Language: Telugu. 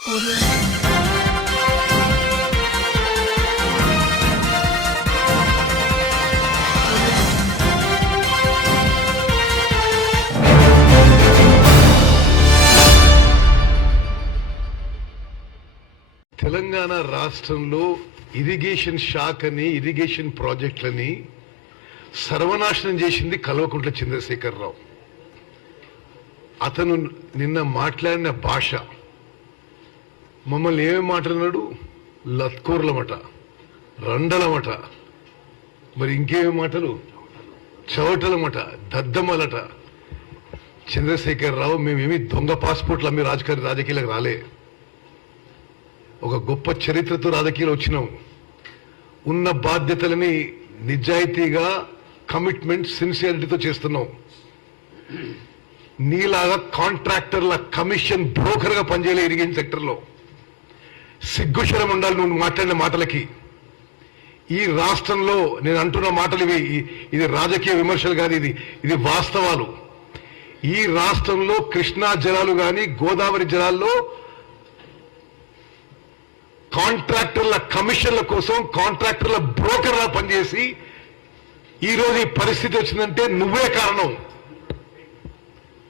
తెలంగాణ రాష్ట్రంలో ఇరిగేషన్ శాఖ అని ఇరిగేషన్ ప్రాజెక్టులని సర్వనాశనం చేసింది కల్వకుంట్ల చంద్రశేఖరరావు. అతను నిన్న మాట్లాడిన భాష మమ్మల్ని ఏమేమి మాట్లాడినాడు? లత్కూర్లమట, రండలమట, మరి ఇంకేమేమి మాటలు, చవటలమట, దద్దమ్మలట. చంద్రశేఖరరావు, మేమేమి దొంగ పాస్పోర్ట్లు అమ్మి రాజకీయాలకు రాలే. ఒక గొప్ప చరిత్రతో రాజకీయాలు వచ్చినాం. ఉన్న బాధ్యతలని నిజాయితీగా, కమిట్మెంట్, సిన్సియారిటీతో చేస్తున్నాం. నీలాగా కాంట్రాక్టర్ల కమిషన్ బ్రోకర్గా పనిచేయలే ఇరిగేషన్ సెక్టర్లో. సిగ్గుశరం ఉండాలి నువ్వు మాట్లాడిన మాటలకి. ఈ రాష్ట్రంలో నేను అంటున్న మాటలు ఇది రాజకీయ విమర్శలు కాదు, ఇది వాస్తవాలు. ఈ రాష్ట్రంలో కృష్ణా జలాలు కానీ గోదావరి జలాల్లో కాంట్రాక్టర్ల కమిషన్ల కోసం కాంట్రాక్టర్ల బ్రోకర్లా పనిచేసి ఈరోజు ఈ పరిస్థితి వచ్చిందంటే నువ్వే కారణం.